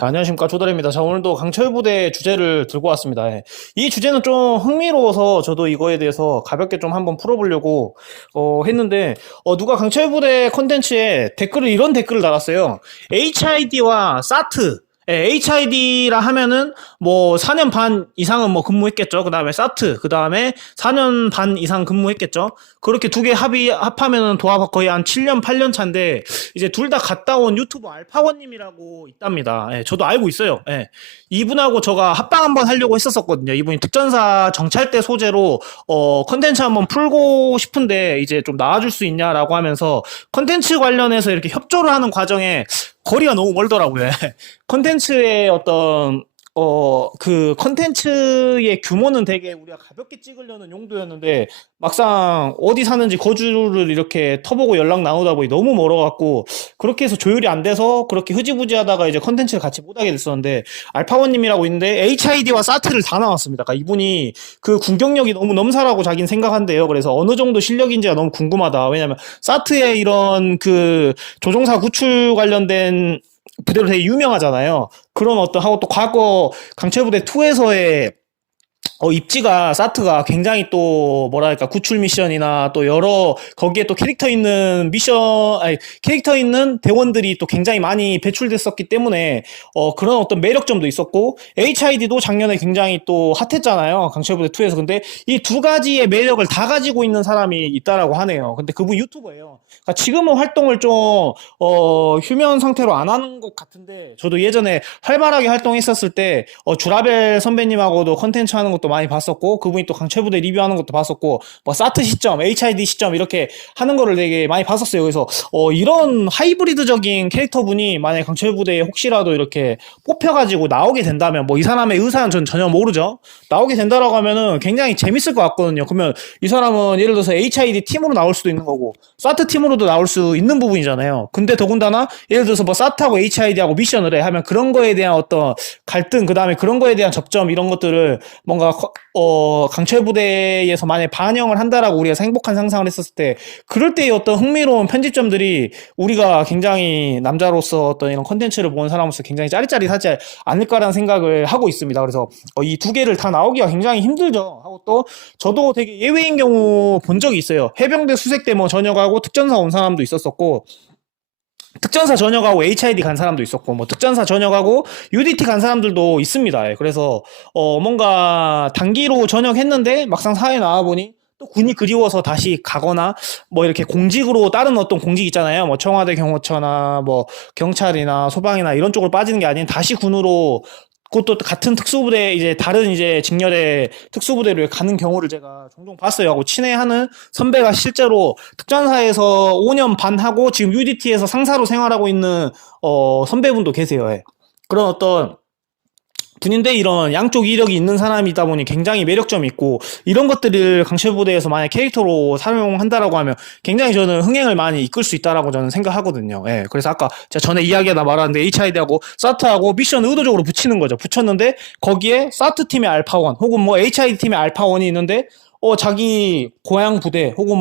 자, 안녕하십니까. 조달입니다. 자, 오늘도 강철부대 주제를 들고 왔습니다. 예. 이 주제는 좀 흥미로워서 저도 이거에 대해서 가볍게 좀 한번 풀어보려고, 했는데, 누가 강철부대 컨텐츠에 이런 댓글을 달았어요. HID와 사트, HID라 하면은 뭐 4년 반 이상은 뭐 근무했겠죠. 그 다음에 사트, 그 다음에 4년 반 이상 근무했겠죠. 그렇게 두 개 합하면은 도합 거의 한 7년, 8년 차인데, 이제 둘 다 갔다 온 유튜버 알파원님이라고 있답니다. 예, 저도 알고 있어요. 예. 이분하고 저가 합방 한번 하려고 했었거든요. 이분이 특전사 정찰대 소재로 컨텐츠 한번 풀고 싶은데 이제 좀 나와줄 수 있냐라고 하면서 컨텐츠 관련해서 이렇게 협조를 하는 과정에 거리가 너무 멀더라고요. 컨텐츠의 어떤 그 컨텐츠의 규모는 되게 우리가 가볍게 찍으려는 용도였는데 막상 어디 사는지 거주를 이렇게 터보고 연락 나오다 보니 너무 멀어갖고 그렇게 해서 조율이 안 돼서 그렇게 흐지부지 하다가 이제 컨텐츠를 같이 못하게 됐었는데 알파원님이라고 있는데 HID와 사트를 다 나왔습니다. 그러니까 이분이 그 군경력이 너무 넘사라고 자기는 생각한대요. 그래서 어느 정도 실력인지가 너무 궁금하다. 왜냐면 사트의 이런 그 조종사 구출 관련된 부대로 되게 유명하잖아요. 그런 어떤 하고 또 과거 강철부대 2에서의 입지가 사트가 굉장히 또 뭐랄까 구출 미션이나 또 여러 거기에 또 캐릭터 있는 캐릭터 있는 대원들이 또 굉장히 많이 배출됐었기 때문에 그런 어떤 매력점도 있었고 HID도 작년에 굉장히 또 핫했잖아요. 강철부대 2에서. 근데 이 두 가지의 매력을 다 가지고 있는 사람이 있다라고 하네요. 근데 그분 유튜버예요. 그러니까 지금은 활동을 좀 휴면 상태로 안 하는 것 같은데 저도 예전에 활발하게 활동했었을 때 주라벨 선배님하고도 컨텐츠 하는 것도 많이 봤었고 그분이 또 강철부대 리뷰하는 것도 봤었고 뭐 사트 시점, HID 시점 이렇게 하는 거를 되게 많이 봤었어요. 그래서 이런 하이브리드적인 캐릭터분이 만약에 강철부대에 혹시라도 이렇게 뽑혀가지고 나오게 된다면 뭐 이 사람의 의사는 전 전혀 모르죠. 나오게 된다라고 하면은 굉장히 재밌을 것 같거든요. 그러면 이 사람은 예를 들어서 HID 팀으로 나올 수도 있는 거고 사트 팀으로도 나올 수 있는 부분이잖아요. 근데 더군다나 예를 들어서 뭐 사트하고 HID하고 미션을 해 하면 그런 거에 대한 어떤 갈등 그 다음에 그런 거에 대한 접점 이런 것들을 뭔가 강철부대에서 만약에 반영을 한다라고 우리가 행복한 상상을 했었을 때 그럴 때의 어떤 흥미로운 편집점들이 우리가 굉장히 남자로서 어떤 이런 컨텐츠를 보는 사람으로서 굉장히 짜릿짜릿하지 않을까라는 생각을 하고 있습니다. 그래서 이 두 개를 다 나오기가 굉장히 힘들죠. 하고 또 저도 되게 예외인 경우 본 적이 있어요. 해병대 수색대 뭐 전역하고 특전사 온 사람도 있었었고 특전사 전역하고 HID 간 사람도 있었고 뭐 특전사 전역하고 UDT 간 사람들도 있습니다. 예, 그래서 뭔가 단기로 전역했는데 막상 사회에 나와 보니 또 군이 그리워서 다시 가거나 뭐 이렇게 공직으로 다른 어떤 공직 있잖아요. 뭐 청와대 경호처나 뭐 경찰이나 소방이나 이런 쪽으로 빠지는 게 아닌 다시 군으로 그것도 같은 특수부대 이제 다른 이제 직렬의 특수부대로 가는 경우를 제가 종종 봤어요. 하고 친애하는 선배가 실제로 특전사에서 5년 반 하고 지금 UDT에서 상사로 생활하고 있는 선배분도 계세요. 예. 그런 어떤 군인대 이런 양쪽 이력이 있는 사람이다 보니 굉장히 매력점이 있고 이런 것들을 강철부대에서 만약 캐릭터로 사용한다라고 하면 굉장히 저는 흥행을 많이 이끌 수 있다라고 저는 생각하거든요. 예. 그래서 아까 제가 전에 이야기하다 말았는데 HID하고 사트하고 미션을 의도적으로 붙이는 거죠. 붙였는데 거기에 사트 팀의 알파원 혹은 뭐 HID 팀의 알파원이 있는데 자기 고향 부대 혹은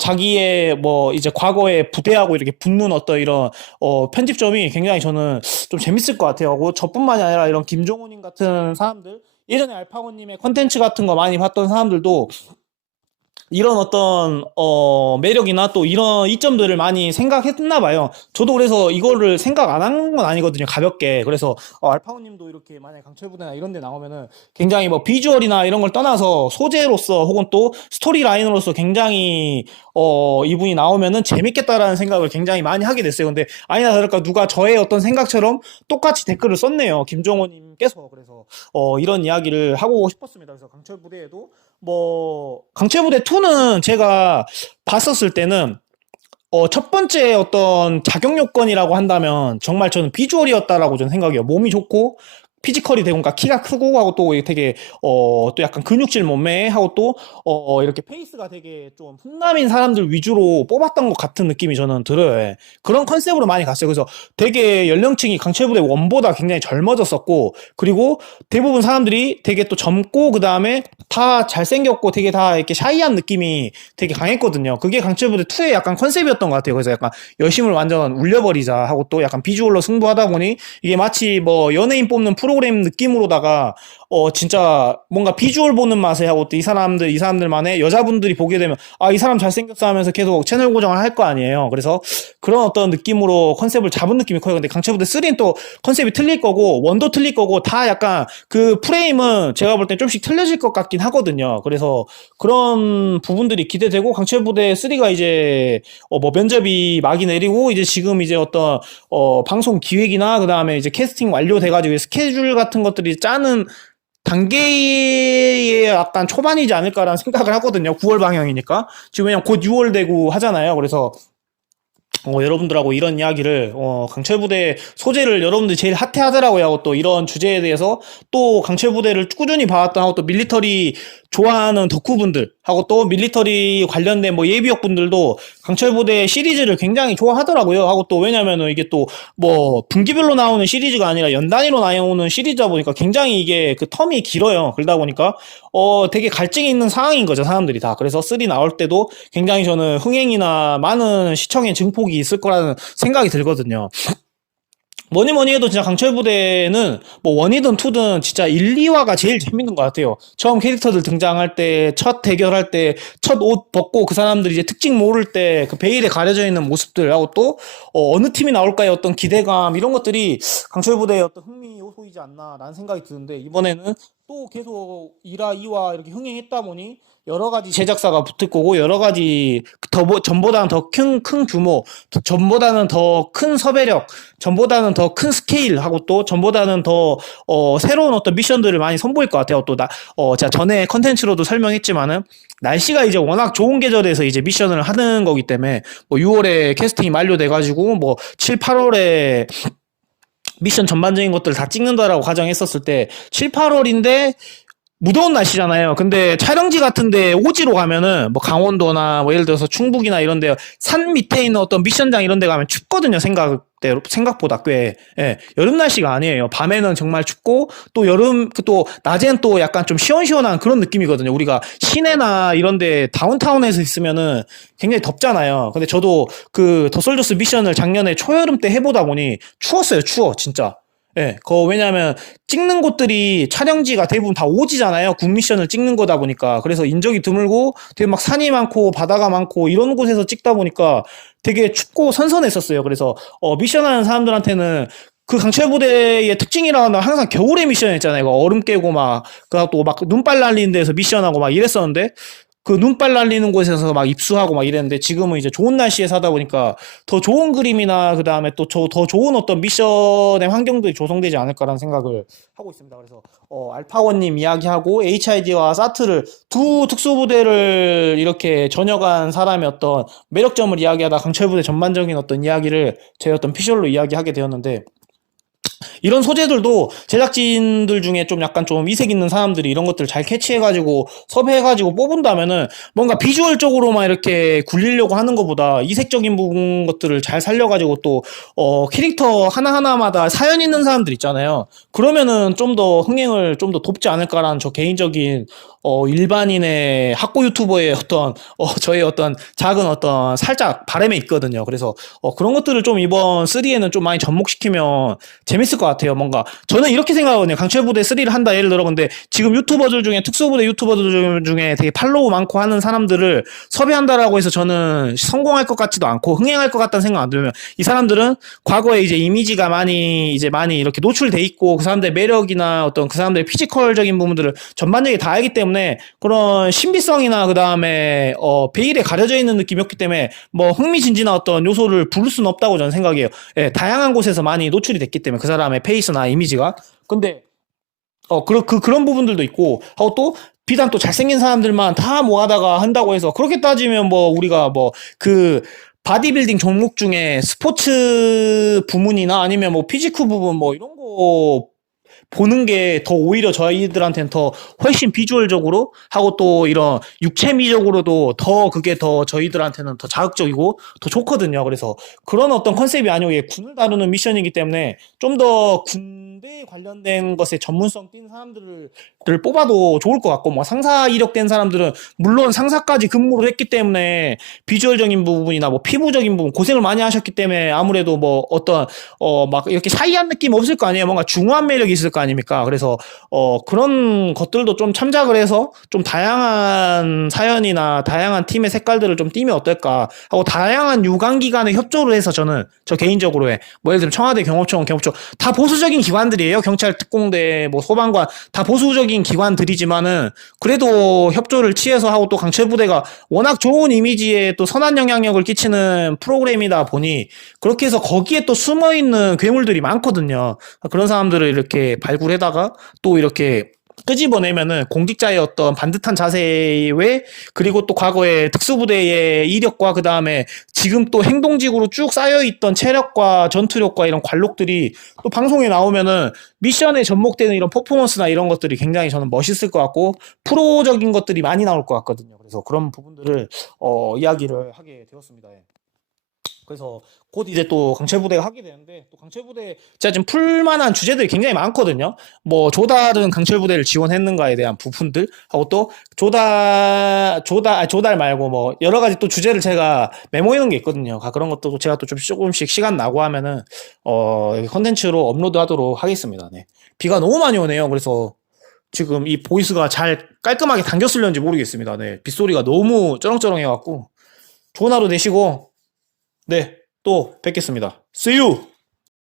자기의 이제 과거의 부대하고 이렇게 붙는 어떤 이런 편집점이 굉장히 저는 좀 재밌을 것 같아요. 하고 저뿐만이 아니라 이런 김종호님 같은 사람들 예전에 알파고님의 컨텐츠 같은 거 많이 봤던 사람들도 이런 어떤 매력이나 또 이런 이점들을 많이 생각했나 봐요. 저도 그래서 이거를 생각 안 한 건 아니거든요. 가볍게. 그래서 알파오님도 이렇게 만약에 강철부대나 이런 데 나오면은 굉장히 뭐 비주얼이나 이런 걸 떠나서 소재로서 혹은 또 스토리 라인으로서 굉장히 이분이 나오면은 재밌겠다라는 생각을 굉장히 많이 하게 됐어요. 근데 아니나 다를까 누가 저의 어떤 생각처럼 똑같이 댓글을 썼네요. 김종호님께서. 그래서 이런 이야기를 하고 싶었습니다. 그래서 강철부대에도 강철부대 2는 제가 봤었을 때는, 첫 번째 어떤 자격 요건이라고 한다면, 정말 저는 비주얼이었다라고 저는 생각해요. 몸이 좋고, 피지컬이 되고, 그러니까 키가 크고 하고 또 되게 또 약간 근육질 몸매 하고 또 이렇게 페이스가 되게 좀 훈남인 사람들 위주로 뽑았던 것 같은 느낌이 저는 들어요. 예. 그런 컨셉으로 많이 갔어요. 그래서 되게 연령층이 강철부대 원보다 굉장히 젊어졌었고, 그리고 대부분 사람들이 되게 또 젊고 그 다음에 다 잘생겼고 되게 다 이렇게 샤이한 느낌이 되게 강했거든요. 그게 강철부대 2의 약간 컨셉이었던 것 같아요. 그래서 약간 열심을 완전 울려버리자 하고 또 약간 비주얼로 승부하다 보니 이게 마치 뭐 연예인 뽑는 프로그램 느낌으로다가 진짜 뭔가 비주얼 보는 맛에 하고 또 이 사람들만의 여자분들이 보게 되면 아, 이 사람 잘생겼어 하면서 계속 채널 고정을 할 거 아니에요. 그래서 그런 어떤 느낌으로 컨셉을 잡은 느낌이 커요. 근데 강철부대 3는 또 컨셉이 틀릴 거고 원도 틀릴 거고 다 약간 그 프레임은 제가 볼 땐 좀씩 틀려질 것 같긴 하거든요. 그래서 그런 부분들이 기대되고 강철부대 3가 이제 뭐 면접이 막이 내리고 이제 지금 이제 어떤 방송 기획이나 그다음에 이제 캐스팅 완료돼가지고 스케줄 같은 것들이 짜는 단계의 약간 초반이지 않을까라는 생각을 하거든요. 9월 방영이니까. 지금 왜냐면 곧 6월 되고 하잖아요. 그래서 여러분들하고 이런 이야기를 강철부대 소재를 여러분들이 제일 핫해하더라고요. 하고 또 이런 주제에 대해서 또 강철부대를 꾸준히 봐왔던 하고 또 밀리터리 좋아하는 덕후분들 하고 또 밀리터리 관련된 뭐 예비역 분들도 강철부대 시리즈를 굉장히 좋아하더라고요. 하고 또 왜냐면은 이게 또 뭐 분기별로 나오는 시리즈가 아니라 연 단위로 나오는 시리즈다 보니까 굉장히 이게 그 텀이 길어요. 그러다 보니까 되게 갈증이 있는 상황인 거죠, 사람들이 다. 그래서 3 나올 때도 굉장히 저는 흥행이나 많은 시청의 증폭이 있을 거라는 생각이 들거든요. 뭐니 뭐니 해도 진짜 강철부대는 뭐 1이든 2든 진짜 1, 2화가 제일 재밌는 것 같아요. 처음 캐릭터들 등장할 때, 첫 대결할 때, 첫 옷 벗고 그 사람들이 이제 특징 모를 때 그 베일에 가려져 있는 모습들하고 또 어느 팀이 나올까의 어떤 기대감 이런 것들이 강철부대의 어떤 흥미 요소이지 않나라는 생각이 드는데 이번에는 또 계속 1화, 2화 이렇게 흥행했다 보니 여러 가지 제작사가 붙을 거고 여러 가지 전보다는 더 큰 규모, 전보다는 더 큰 섭외력, 전보다는 더 큰 스케일 하고 또 전보다는 더 새로운 어떤 미션들을 많이 선보일 것 같아요. 또 제가 전에 컨텐츠로도 설명했지만은 날씨가 이제 워낙 좋은 계절에서 이제 미션을 하는 거기 때문에 뭐 6월에 캐스팅이 만료돼가지고 뭐 7, 8월에 미션 전반적인 것들 다 찍는다라고 가정했었을 때 7, 8월인데 무더운 날씨잖아요. 근데 촬영지 같은데 오지로 가면은 뭐 강원도나 뭐 예를 들어서 충북이나 이런데 산 밑에 있는 어떤 미션장 이런 데 가면 춥거든요. 생각보다 꽤 여름 날씨가 아니에요. 밤에는 정말 춥고 또 또 낮엔 또 약간 좀 시원시원한 그런 느낌이거든요. 우리가 시내나 이런데 다운타운에서 있으면은 굉장히 덥잖아요. 근데 저도 그 더솔저스 미션을 작년에 초여름 때 해보다 보니 추웠어요. 추워 진짜. 왜냐하면 찍는 곳들이 촬영지가 대부분 다 오지잖아요. 국미션을 찍는 거다 보니까. 그래서 인적이 드물고 되게 막 산이 많고 바다가 많고 이런 곳에서 찍다 보니까 되게 춥고 선선했었어요. 그래서 미션 하는 사람들한테는 그 강철부대의 특징이라는 항상 겨울에 미션했잖아요. 얼음 깨고 막, 그또 막 눈발 날리는 데서 미션하고 막 이랬었는데 그 눈발 날리는 곳에서 막 입수하고 막 이랬는데 지금은 이제 좋은 날씨에 사다 보니까 더 좋은 그림이나 그 다음에 또 더 좋은 어떤 미션의 환경들이 조성되지 않을까라는 생각을 하고 있습니다. 그래서 알파원님 이야기하고 HID와 사트를 두 특수부대를 이렇게 전역한 사람의 어떤 매력점을 이야기하다 강철부대 전반적인 어떤 이야기를 제 어떤 피셜로 이야기하게 되었는데 이런 소재들도 제작진들 중에 좀 약간 좀 이색 있는 사람들이 이런 것들을 잘 캐치해가지고 섭외해가지고 뽑은다면은 뭔가 비주얼적으로만 이렇게 굴리려고 하는 것보다 이색적인 부분 것들을 잘 살려가지고 또 캐릭터 하나하나마다 사연 있는 사람들 있잖아요. 그러면은 좀 더 흥행을 좀 더 돕지 않을까라는 저 개인적인 일반인의 학고 유튜버의 어떤 저의 어떤 작은 어떤 살짝 바람에 있거든요. 그래서 그런 것들을 좀 이번 3에는 좀 많이 접목시키면 재밌을 것 같아요. 뭔가 저는 이렇게 생각하거든요. 강철부대 3를 한다 예를 들어 근데 지금 유튜버들 중에 특수부대 유튜버들 중에 되게 팔로우 많고 하는 사람들을 섭외한다라고 해서 저는 성공할 것 같지도 않고 흥행할 것 같다는 생각 안 들면 이 사람들은 과거에 이제 이미지가 많이 이렇게 노출돼 있고 그 사람들의 매력이나 어떤 그 사람들의 피지컬적인 부분들을 전반적으로 다 알기 때문에 그런 신비성이나 그 다음에 베일에 가려져 있는 느낌이었기 때문에 뭐 흥미진진한 어떤 요소를 부를 수는 없다고 저는 생각해요. 다양한 곳에서 많이 노출이 됐기 때문에 그 사람의 페이스나 이미지가 근데 그런 부분들도 있고 하고 또 비단 또 잘생긴 사람들만 다 모아다가 한다고 해서 그렇게 따지면 뭐 우리가 뭐 그 바디빌딩 종목 중에 스포츠 부문이나 아니면 뭐 피지크 부분 뭐 이런 거 보는 게 더 오히려 저희들한테는 더 훨씬 비주얼적으로 하고 또 이런 육체미적으로도 더 그게 더 저희들한테는 더 자극적이고 더 좋거든요. 그래서 그런 어떤 컨셉이 아니고 이게 군을 다루는 미션이기 때문에 좀 더 군대 관련된 것에 전문성 띈 사람들을 뽑아도 좋을 것 같고 뭐 상사 이력 된 사람들은 물론 상사까지 근무를 했기 때문에 비주얼적인 부분이나 뭐 피부적인 부분 고생을 많이 하셨기 때문에 아무래도 뭐 어떤 막 이렇게 샤이한 느낌 없을 거 아니에요. 뭔가 중후한 매력이 있을 거 아닙니까? 그래서 그런 것들도 좀 참작을 해서 좀 다양한 사연이나 다양한 팀의 색깔들을 좀 띄면 어떨까 하고 다양한 유관기관에 협조를 해서 저는 저 개인적으로 뭐 예를 들면 청와대 경호청 다 보수적인 기관들이에요. 경찰 특공대 뭐 소방관 다 보수적인 기관들이지만은 그래도 협조를 취해서 하고 또 강철부대가 워낙 좋은 이미지에 또 선한 영향력을 끼치는 프로그램이다 보니 그렇게 해서 거기에 또 숨어 있는 괴물들이 많거든요. 그런 사람들을 이렇게 발굴해다가 또 이렇게 끄집어내면은 공직자의 어떤 반듯한 자세 외 그리고 또 과거의 특수부대의 이력과 그 다음에 지금 또 행동직으로 쭉 쌓여있던 체력과 전투력과 이런 관록들이 또 방송에 나오면은 미션에 접목되는 이런 퍼포먼스나 이런 것들이 굉장히 저는 멋있을 것 같고 프로적인 것들이 많이 나올 것 같거든요. 그래서 그런 부분들을 이야기를 하게 되었습니다. 예. 그래서 곧 이제 또 강철부대가 하게 되는데 또 강철부대 제가 지금 풀만한 주제들이 굉장히 많거든요. 뭐 조달은 강철부대를 지원했는가에 대한 부분들 하고 또 조달 말고 뭐 여러 가지 또 주제를 제가 메모해 놓은 게 있거든요. 그런 것도 제가 또 좀 조금씩 시간 나고 하면은 컨텐츠로 업로드하도록 하겠습니다. 네. 비가 너무 많이 오네요. 그래서 지금 이 보이스가 잘 깔끔하게 당겨 쓸렸는지 모르겠습니다. 네. 빗소리가 너무 쩌렁쩌렁 해갖고 좋은 하루 되시고 네, 또 뵙겠습니다. See you!